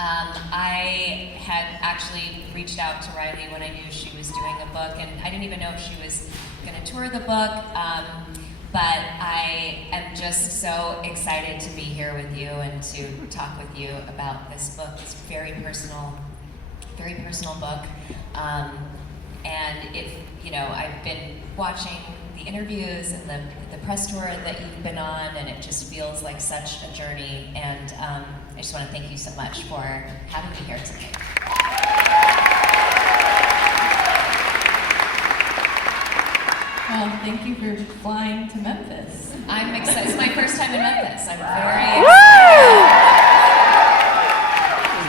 I had actually reached out to Riley when I knew she was doing a book, and I didn't even know if she was going to tour the book, but I am just so excited to be here with you and to talk with you about this book. It's a very personal book, and I've been watching the interviews and the press tour that you've been on, and it just feels like such a journey, and I just want to thank you so much for having me here today. Well, thank you for flying to Memphis. I'm excited. It's my first time in Memphis. I'm very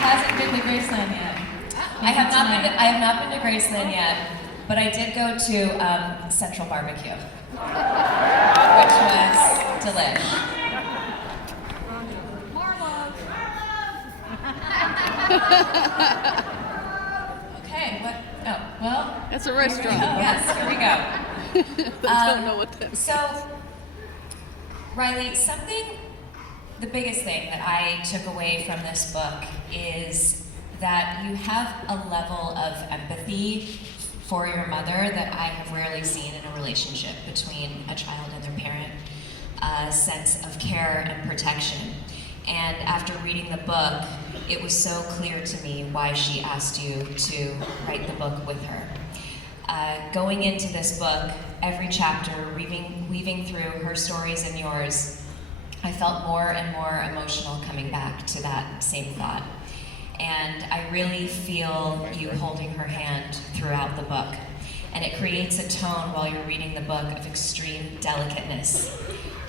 Hasn't been to Graceland yet. I have not been to Graceland yet, but I did go to Central Barbecue, which was delish. Okay, what? Oh, well. That's a restaurant. Yes, here we go. I don't know what that is. So, Riley, the biggest thing that I took away from this book is that you have a level of empathy for your mother that I have rarely seen in a relationship between a child and their parent, a sense of care and protection. And after reading the book, it was so clear to me why she asked you to write the book with her. Going into this book, every chapter, weaving through her stories and yours, I felt more and more emotional coming back to that same thought. And I really feel you holding her hand throughout the book. And it creates a tone while you're reading the book of extreme delicateness.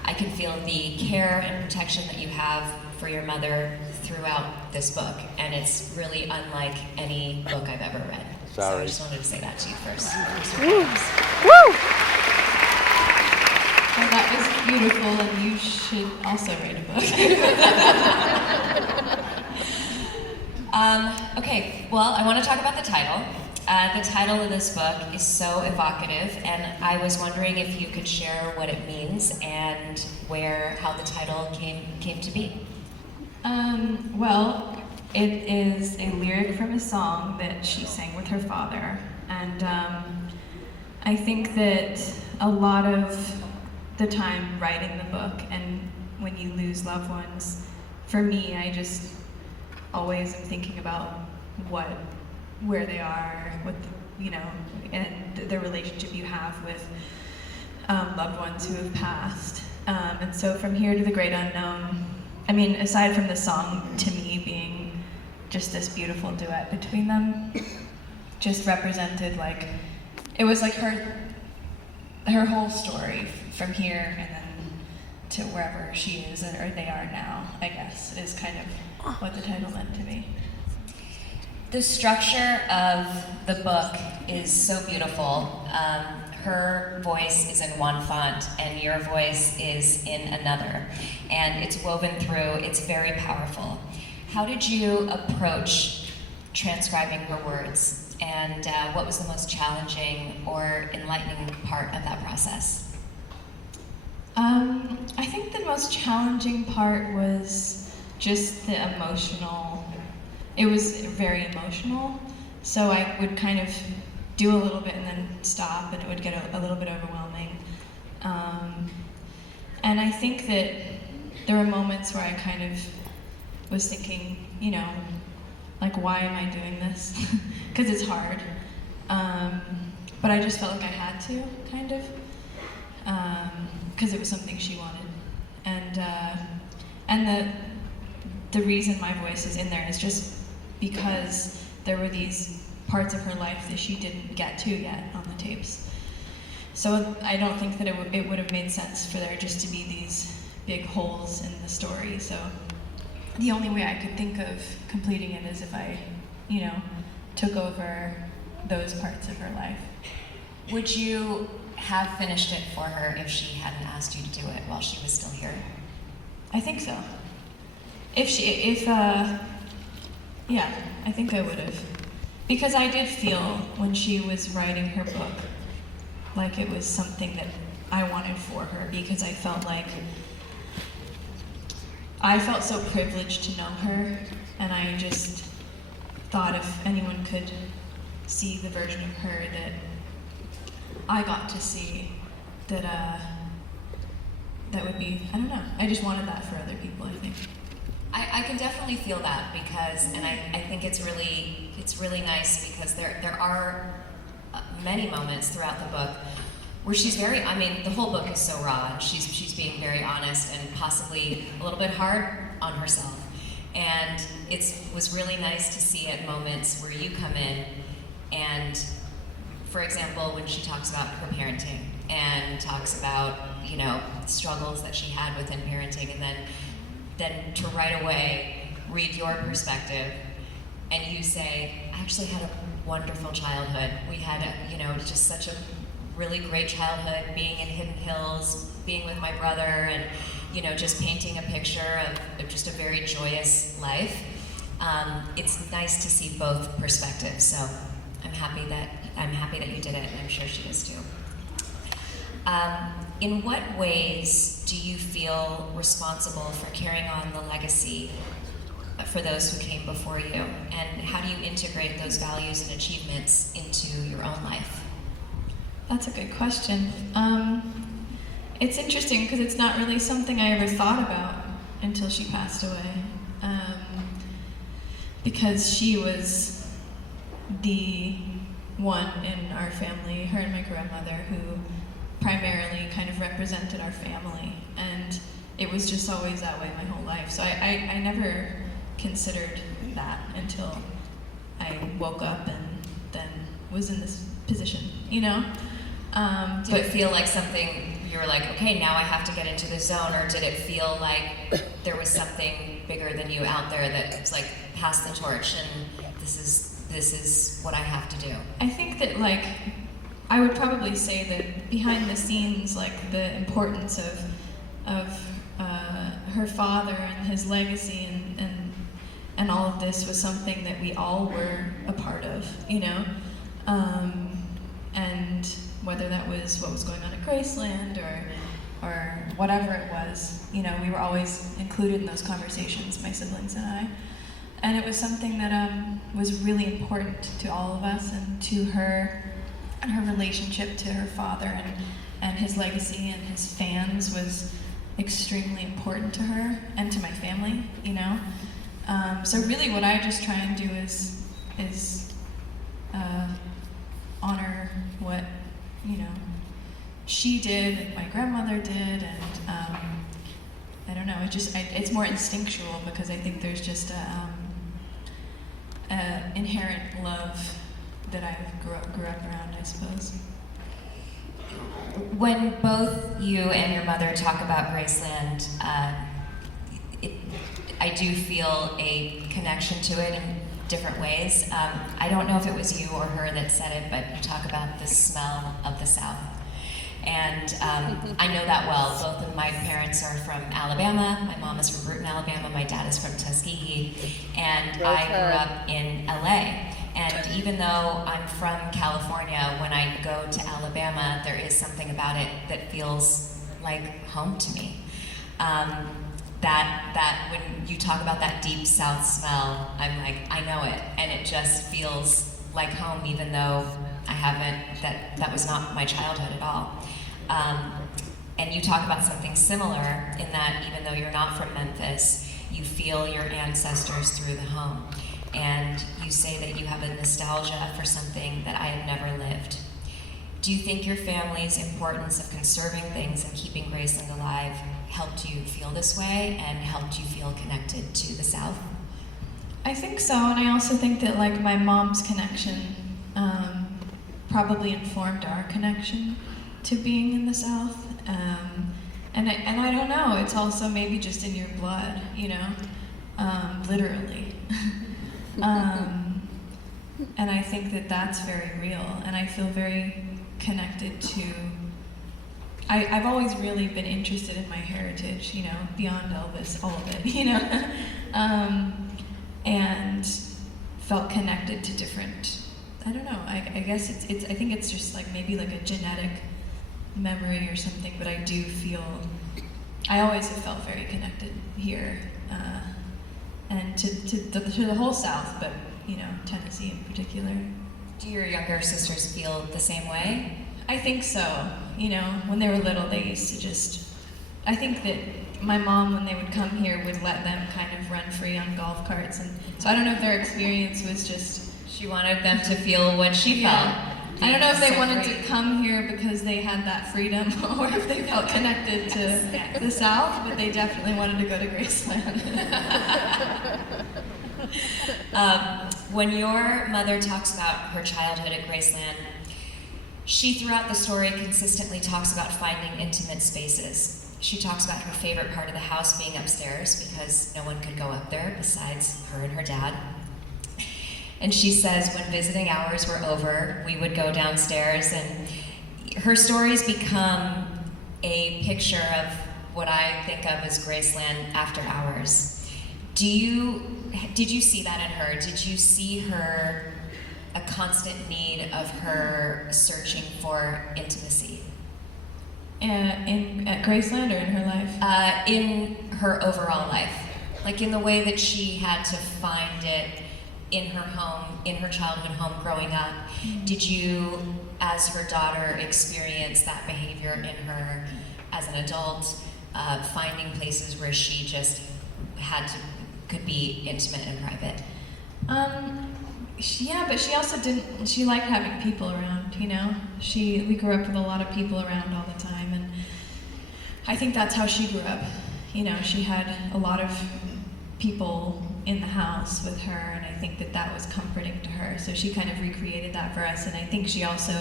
I can feel the care and protection that you have for your mother throughout this book, and it's really unlike any book I've ever read. So I just wanted to say that to you first. Woo! Woo! Well, that was beautiful, and you should also write a book. Okay, well, I want to talk about the title. The title of this book is so evocative, and I was wondering if you could share what it means and how the title came to be. Well, it is a lyric from a song that she sang with her father, and I think that a lot of the time writing the book, and when you lose loved ones, for me, I just always am thinking about where they are, and the relationship you have with loved ones who have passed. And so from here to the great unknown, I mean, aside from the song, to me being just this beautiful duet between them, just represented it was like her whole story from here and then to wherever she is, or they are now, I guess, is kind of what the title meant to me. The structure of the book is so beautiful. Her voice is in one font and your voice is in another. And it's woven through, it's very powerful. How did you approach transcribing her words? And what was the most challenging or enlightening part of that process? I think the most challenging part was just the emotional. It was very emotional, so I would kind of do a little bit and then stop, and it would get a little bit overwhelming. And I think that there were moments where I kind of was thinking, why am I doing this? Because it's hard. But I just felt like I had to, kind of, because it was something she wanted. And the reason my voice is in there is just because there were these parts of her life that she didn't get to yet on the tapes. So I don't think that it would have made sense for there just to be these big holes in the story. So the only way I could think of completing it is if I, took over those parts of her life. Would you have finished it for her if she hadn't asked you to do it while she was still here? I think so. Yeah, I think I would have. Because I did feel when she was writing her book, like it was something that I wanted for her, because I felt like I felt so privileged to know her, and I just thought if anyone could see the version of her that I got to see, that that would be, I don't know, I just wanted that for other people, I think. I can definitely feel that because, and I think it's really nice because there are many moments throughout the book where she's very, I mean, the whole book is so raw, and she's being very honest and possibly a little bit hard on herself. And it was really nice to see at moments where you come in and, for example, when she talks about her parenting and talks about, you know, struggles that she had within parenting, and then to right away read your perspective and you say, I actually had a wonderful childhood. We had, just such a really great childhood, being in Hidden Hills, being with my brother, and, just painting a picture of just a very joyous life. It's nice to see both perspectives, so I'm happy that you did it, and I'm sure she is too. In what ways do you feel responsible for carrying on the legacy for those who came before you? And how do you integrate those values and achievements into your own life? That's a good question. It's interesting because it's not really something I ever thought about until she passed away. Because she was the one in our family, her and my grandmother, who primarily kind of represented our family, and it was just always that way my whole life. So I never considered that until I woke up and then was in this position, Did it feel like something you were like, okay, now I have to get into the zone, or did it feel like there was something bigger than you out there that was like, pass the torch and this is what I have to do? I think that I would probably say that behind the scenes, the importance of her father and his legacy and all of this was something that we all were a part of, and whether that was what was going on at Graceland or whatever it was, we were always included in those conversations, my siblings and I. And it was something that was really important to all of us, and to her, and her relationship to her father and his legacy and his fans was extremely important to her and to my family, So really what I just try and do is honor what, she did and my grandmother did, and I don't know, it's more instinctual because I think there's just a inherent love that I grew up around, I suppose. When both you and your mother talk about Graceland, I do feel a connection to it in different ways. I don't know if it was you or her that said it, but you talk about the smell of the South. And I know that well. Both of my parents are from Alabama. My mom is from Bruton, Alabama. My dad is from Tuskegee. And I grew up in LA. And even though I'm from California, when I go to Alabama, there is something about it that feels like home to me. That when you talk about that deep South smell, I'm like, I know it, and it just feels like home, even though I haven't, that was not my childhood at all. And you talk about something similar in that even though you're not from Memphis, you feel your ancestors through the home. And you say that you have a nostalgia for something that I have never lived. Do you think your family's importance of conserving things and keeping Graceland alive helped you feel this way and helped you feel connected to the South? I think so, and I also think that my mom's connection probably informed our connection to being in the South. And I don't know, it's also maybe just in your blood, literally. And I think that that's very real, and I feel very connected to, I've always really been interested in my heritage, beyond Elvis, all of it, and felt connected to different, I don't know, I guess I think it's just maybe a genetic memory or something, but I do feel I always have felt very connected here, and to the whole South, but Tennessee in particular. Do your younger sisters feel the same way? I think so. When they were little, they used to just. I think that my mom, when they would come here, would let them kind of run free on golf carts, and so I don't know if their experience was just. She wanted them to feel what she felt. I don't know if they wanted to come here because they had that freedom, or if they felt connected to the South, but they definitely wanted to go to Graceland. When your mother talks about her childhood at Graceland, she throughout the story consistently talks about finding intimate spaces. She talks about her favorite part of the house being upstairs because no one could go up there besides her and her dad. And she says when visiting hours were over, we would go downstairs, and her stories become a picture of what I think of as Graceland after hours. Did you see that in her? Did you see her a constant need of her searching for intimacy? At Graceland or in her life? In her overall life. Like in the way that she had to find it in her home, in her childhood home growing up. Mm-hmm. Did you, as her daughter, experience that behavior in her as an adult, finding places where she just could be intimate and private? Yeah, but she also didn't. She liked having people around. We grew up with a lot of people around all the time, and I think that's how she grew up. She had a lot of people in the house with her, and I think that was comforting to her. So she kind of recreated that for us, and I think she also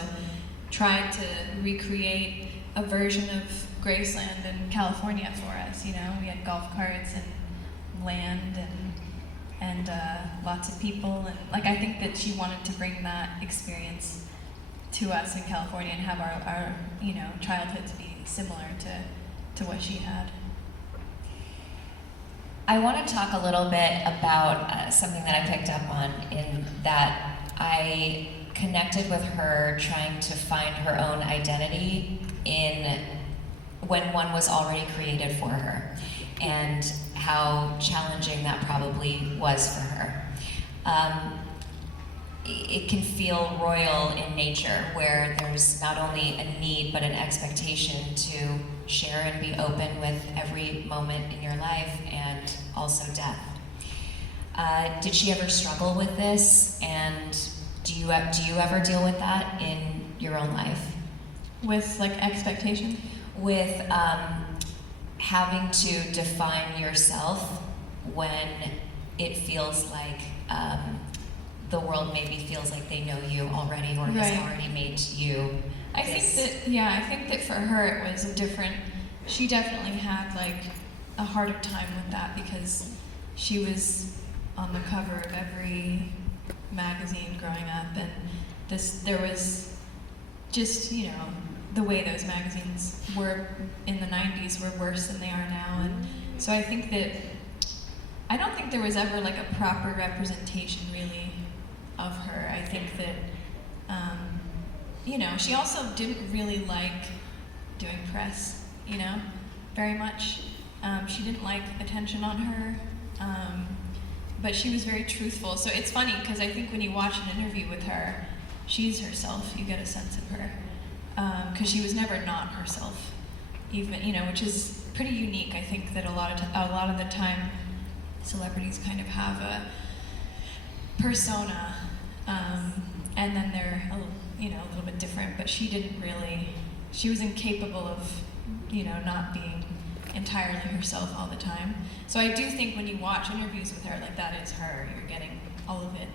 tried to recreate a version of Graceland in California for us. We had golf carts and land and lots of people, and I think that she wanted to bring that experience to us in California and have our childhoods be similar to what she had. I want to talk a little bit about something that I picked up on, in that I connected with her trying to find her own identity when one was already created for her, and how challenging that probably was for her. It can feel royal in nature, where there's not only a need but an expectation to share and be open with every moment in your life, and also death. Did she ever struggle with this, and do you ever deal with that in your own life? With expectation? With having to define yourself when it feels like the world maybe feels like they know you already, or has already made you. I think that for her it was she definitely had a harder time with that, because she was on the cover of every magazine growing up, and there was just, the way those magazines were in the 90s were worse than they are now, and so I don't think there was ever a proper representation really of her. I think that she also didn't really like doing press, very much. She didn't like attention on her, but she was very truthful. So it's funny, because I think when you watch an interview with her, she's herself. You get a sense of her, because she was never not herself, even which is pretty unique. I think that a lot of the time, celebrities kind of have a persona, and then they're a little bit different. But she didn't really. She was incapable of not being entirely herself all the time. So I do think when you watch interviews with her, that is her. You're getting all of it,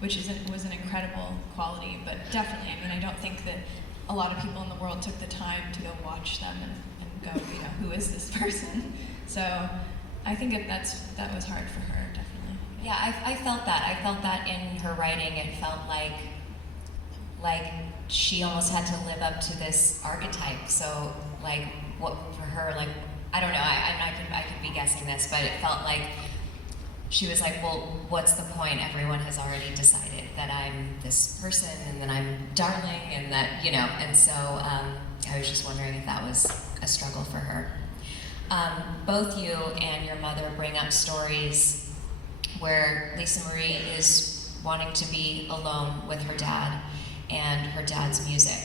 which was an incredible quality. But definitely, I don't think that a lot of people in the world took the time to go watch them and go, who is this person? So I think that was hard for her, definitely. Yeah, I felt that. I felt that in her writing. It felt like she almost had to live up to this archetype. So what for her, I don't know, I could be guessing this, but it felt like she was like, well, what's the point? Everyone has already decided that I'm this person, and that I'm darling, and that, and so I was just wondering if that was a struggle for her. Both you and your mother bring up stories where Lisa Marie is wanting to be alone with her dad and her dad's music.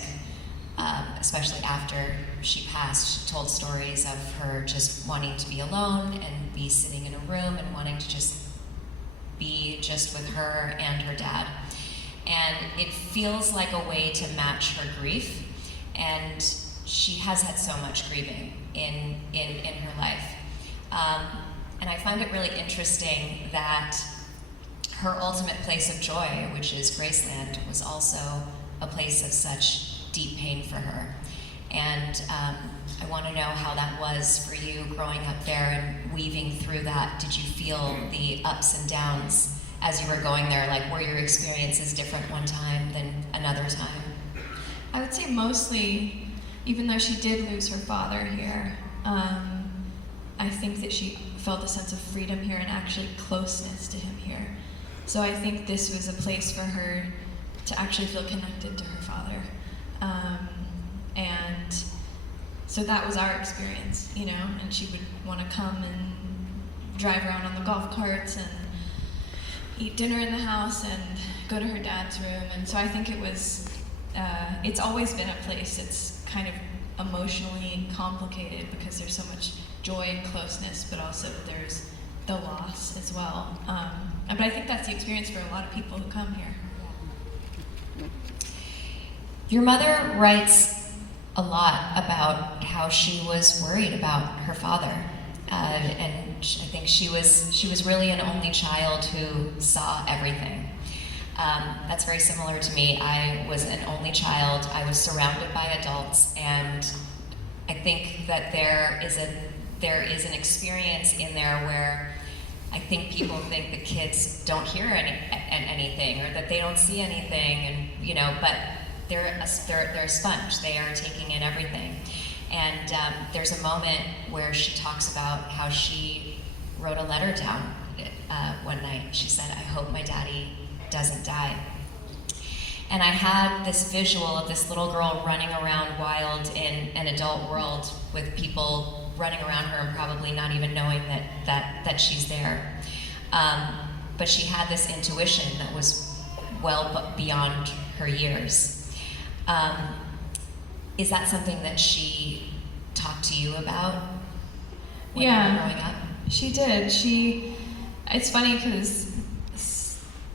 Especially after she passed, she told stories of her just wanting to be alone and be sitting in a room and wanting to just be just with her and her dad. And it feels like a way to match her grief, and she has had so much grieving in her life. And I find it really interesting that her ultimate place of joy, which is Graceland, was also a place of such deep pain for her. And I want to know how that was for you growing up there and weaving through that. Did you feel the ups and downs as you were going there? Like, were your experiences different one time than another time? I would say mostly, even though she did lose her father here, I think that she felt a sense of freedom here and actually closeness to him here. So I think this was a place for her to actually feel connected to her father. And so that was our experience, you know, and she would want to come and drive around on the golf carts and eat dinner in the house and go to her dad's room. And so I think it was, it's always been a place that's kind of emotionally complicated because there's so much joy and closeness, but also there's the loss as well. But I think that's the experience for a lot of people who come here. Your mother writes a lot about how she was worried about her father, and I think she was really an only child who saw everything. That's very similar to me. I was an only child. I was surrounded by adults, and I think that there is an experience in there where I think people think that kids don't hear anything or that they don't see anything, and you know, but they're a sponge. They are taking in everything. And there's a moment where she talks about how she wrote a letter down one night. She said, "I hope my daddy doesn't die." And I had this visual of this little girl running around wild in an adult world with people running around her and probably not even knowing that she's there. But she had this intuition that was well beyond her years. Is that something that she talked to you about when you were growing up? She did. It's funny because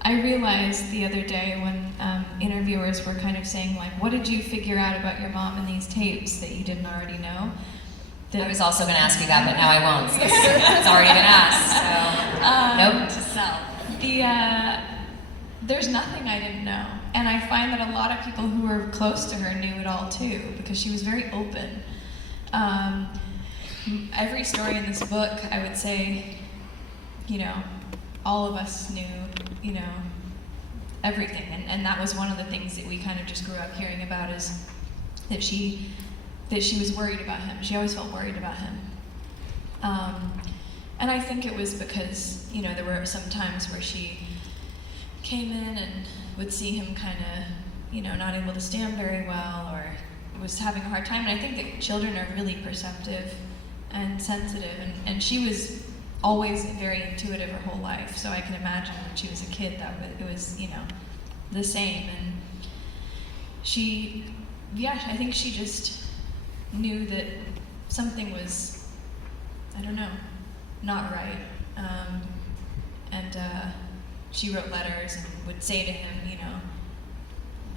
I realized the other day when interviewers were kind of saying, like, what did you figure out about your mom in these tapes that you didn't already know? I was also going to ask you that, but now I won't. It's already been asked. So. Nope to self. There's nothing I didn't know. And I find that a lot of people who were close to her knew it all too, because she was very open. Every story in this book, I would say, you know, all of us knew, you know, everything. And that was one of the things that we kind of just grew up hearing about, is that she was worried about him. She always felt worried about him. And I think it was because, you know, there were some times where she came in and would see him kind of, you know, not able to stand very well or was having a hard time. And I think that children are really perceptive and sensitive. And she was always very intuitive her whole life. So I can imagine when she was a kid that it was, you know, the same. And I think she just knew that something was, I don't know, not right. She wrote letters and would say to him, you know,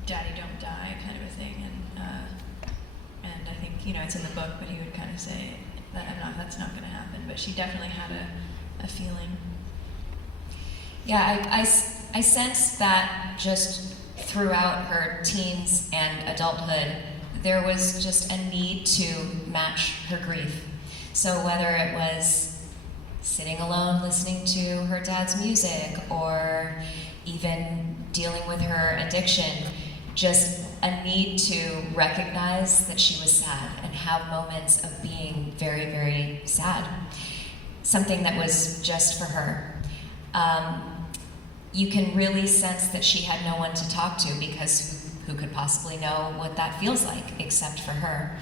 "Daddy, don't die," kind of a thing. And I think, you know, it's in the book, but he would kind of say that's not going to happen. But she definitely had a feeling. Yeah, I sense that just throughout her teens and adulthood, there was just a need to match her grief. So whether it was sitting alone listening to her dad's music or even dealing with her addiction, just a need to recognize that she was sad and have moments of being very, very sad. Something that was just for her. You can really sense that she had no one to talk to, because who could possibly know what that feels like except for her.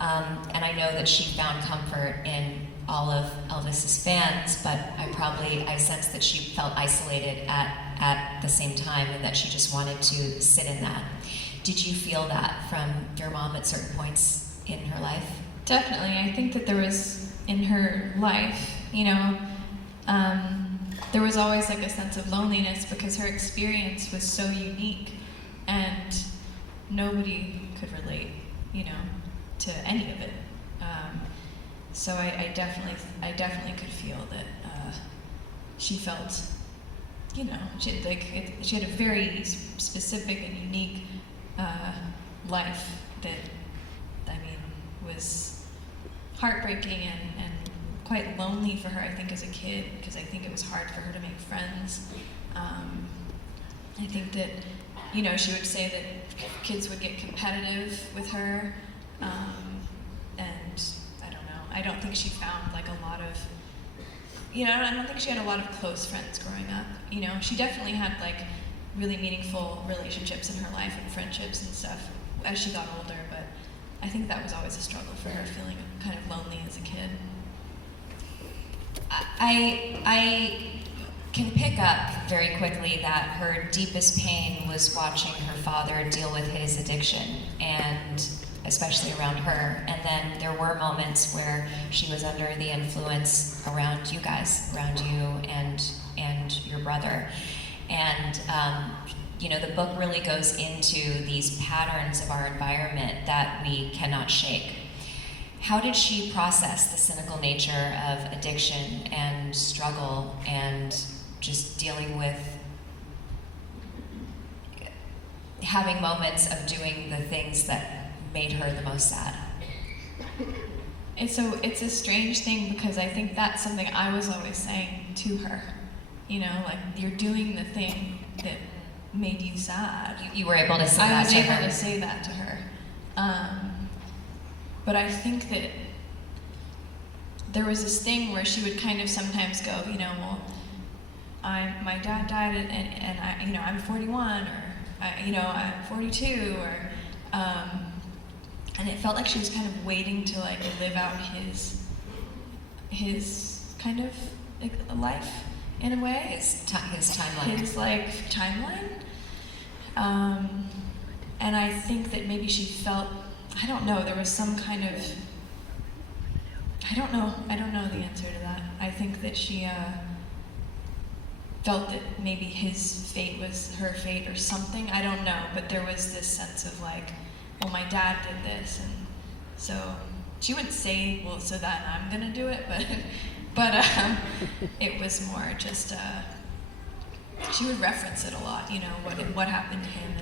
And I know that she found comfort in all of Elvis's fans, but I sense that she felt isolated at the same time, and that she just wanted to sit in that. Did you feel that from your mom at certain points in her life? Definitely. I think that there was, in her life, there was always like a sense of loneliness because her experience was so unique and nobody could relate, to any of it. So I definitely could feel that she felt, she had a very specific and unique life that, was heartbreaking and quite lonely for her, I think, as a kid, because I think it was hard for her to make friends. I think that, she would say that kids would get competitive with her, and I don't know. I don't think she found like a lot of, I don't think she had a lot of close friends growing up. She definitely had like really meaningful relationships in her life and friendships and stuff as she got older, but I think that was always a struggle for her, feeling kind of lonely as a kid. I can pick up very quickly that her deepest pain was watching her father deal with his addiction, and especially around her. And then there were moments where she was under the influence around you guys, around you and your brother. And the book really goes into these patterns of our environment that we cannot shake. How did she process the cynical nature of addiction and struggle and just dealing with having moments of doing the things that made her the most sad? It's a strange thing because I think that's something I was always saying to her. Like, you're doing the thing that made you sad. You were able to say that to her? I was able to say that to her. But I think that there was this thing where she would kind of sometimes go, well, my dad died and I, I'm 41, or I'm 42, or and it felt like she was kind of waiting to like live out his kind of like, life in a way. His timeline. His like timeline. And I think that maybe she felt, I don't know, there was some kind of, I don't know the answer to that. I think that she felt that maybe his fate was her fate or something. I don't know, but there was this sense of like, well, my dad did this, and so she wouldn't say, well, so that I'm gonna do it, but it was more just, she would reference it a lot, what happened to him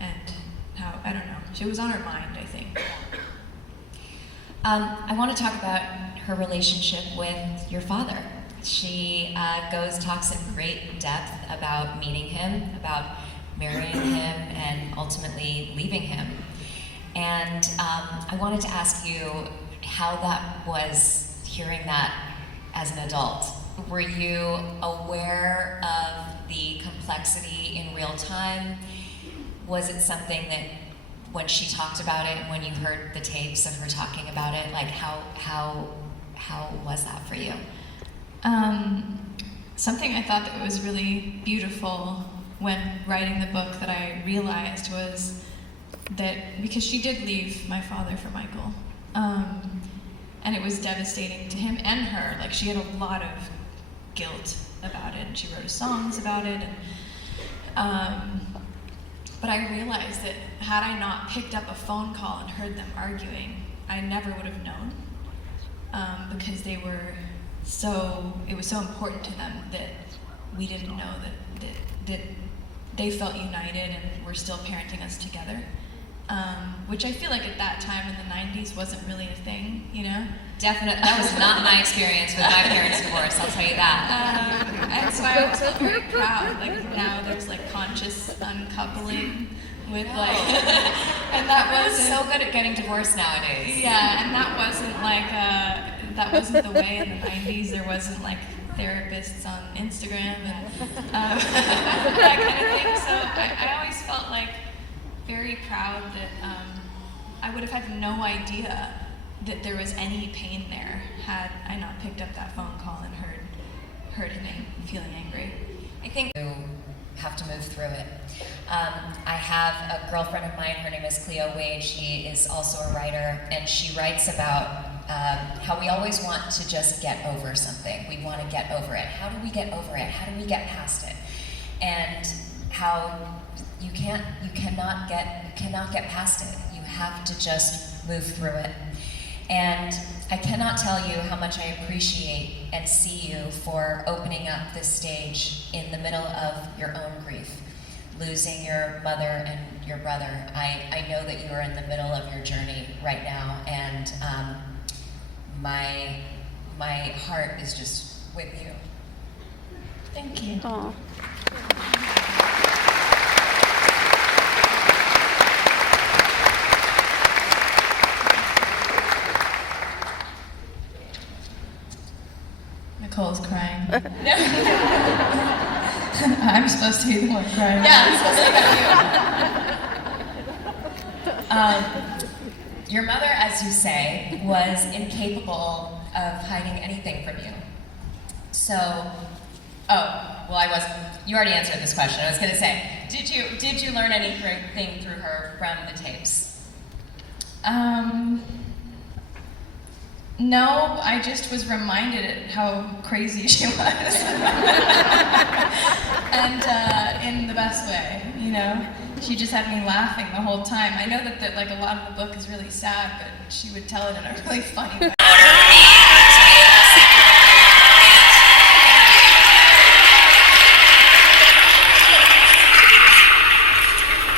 and how, I don't know, it was on her mind, I think. I want to talk about her relationship with your father. She talks in great depth about meeting him, about marrying him, and ultimately leaving him. And I wanted to ask you how that was, hearing that as an adult. Were you aware of the complexity in real time? Was it something that when she talked about it, when you heard the tapes of her talking about it, like how was that for you? Something I thought that was really beautiful when writing the book that I realized was that, because she did leave my father for Michael, and it was devastating to him and her. Like, she had a lot of guilt about it, and she wrote songs about it. But I realized that had I not picked up a phone call and heard them arguing, I never would have known, because it was so important to them that we didn't know that they felt united and were still parenting us together. Which I feel like at that time in the 90s wasn't really a thing, Definitely, that was not my experience with my parents' divorce, I'll tell you that. And so I was very proud, like now there's like conscious uncoupling with like, and that was so good at getting divorced nowadays. Yeah, and that wasn't the way in the 90s. There wasn't like therapists on Instagram and that kind of thing. So I always felt like very proud that I would have had no idea that there was any pain there had I not picked up that phone call and heard him feeling angry. I think you have to move through it. I have a girlfriend of mine, her name is Keough Wade. She is also a writer, and she writes about how we always want to just get over something. We want to get over it. How do we get over it? How do we get past it? And how you cannot get past it. You have to just move through it. And I cannot tell you how much I appreciate and see you for opening up this stage in the middle of your own grief, losing your mother and your brother. I know that you are in the middle of your journey right now, and my heart is just with you. Thank you. Aw. Nicole's crying. I'm supposed to be the one crying. Yeah, I'm supposed to be you. Your mother, as you say, was incapable of hiding anything from you. So, I wasn't. You already answered this question. I was going to say, did you learn anything through her from the tapes? No, I just was reminded at how crazy she was. And in the best way, you know? She just had me laughing the whole time. I know that like a lot of the book is really sad, but she would tell it in a really funny way.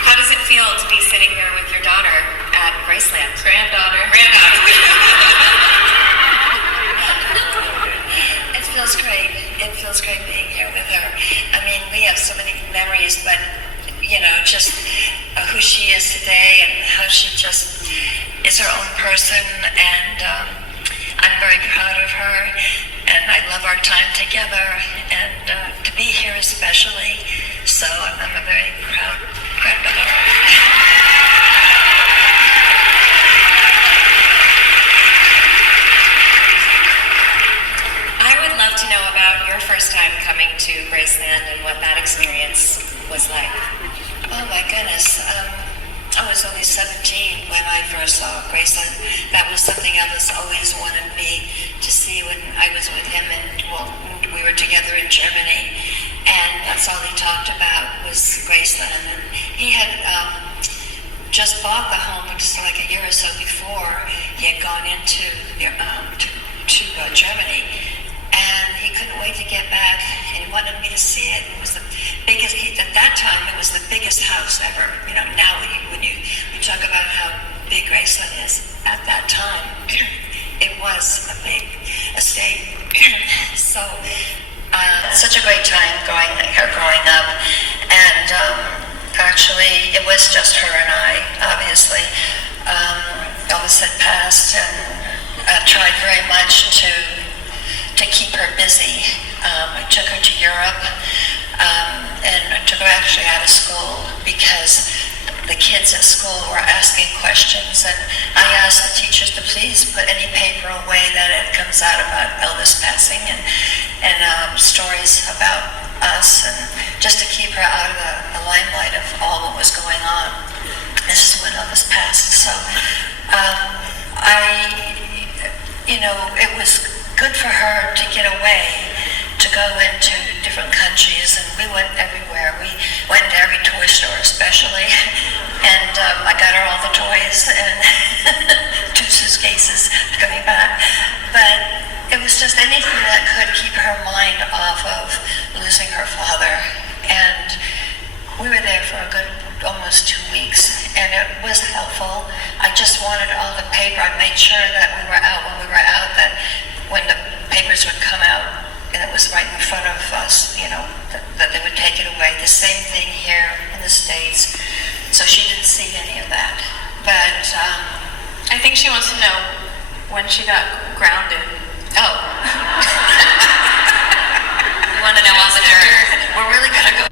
How does it feel to be sitting here with your daughter at Graceland? Granddaughter. It feels great. It feels great being here with her. I mean, we have so many memories, but you know, just who she is today and how she just is her own person, and I'm very proud of her, and I love our time together, and to be here especially, so I'm a very proud granddaughter. I would love to know about your first time coming to Graceland and what that experience was like. Oh my goodness. I was only 17 when I first saw Graceland. That was something Elvis always wanted me to see when I was with him, and well, we were together in Germany, and that's all he talked about was Graceland. And he had just bought the home just like a year or so before. He had gone into Germany, and he couldn't wait to get back, and he wanted me to see it. It was the biggest, at that time, it was the biggest house ever. You know, now when you talk about how big Graceland is, at that time, it was a big estate. So, such a great time growing up, and actually, it was just her and I, obviously. Elvis had passed, and tried very much to keep her busy. I took her to Europe, and I took her actually out of school because the kids at school were asking questions, and I asked the teachers to please put any paper away that it comes out about Elvis passing, and stories about us, and just to keep her out of the limelight of all what was going on. This is when Elvis passed, so it was good for her to get away, to go into different countries, and we went everywhere. We went to every toy store especially, and I got her all the toys and 2 suitcases coming back. But it was just anything that could keep her mind off of losing her father. And we were there for a good almost 2 weeks, and it was helpful. I just wanted all the paper. I made sure that when we were out, that when the papers would come out, and it was right in front of us, that they would take it away. The same thing here in the States. So she didn't see any of that. But I think she wants to know when she got grounded. oh. You want to know all the dirt? We're really going to go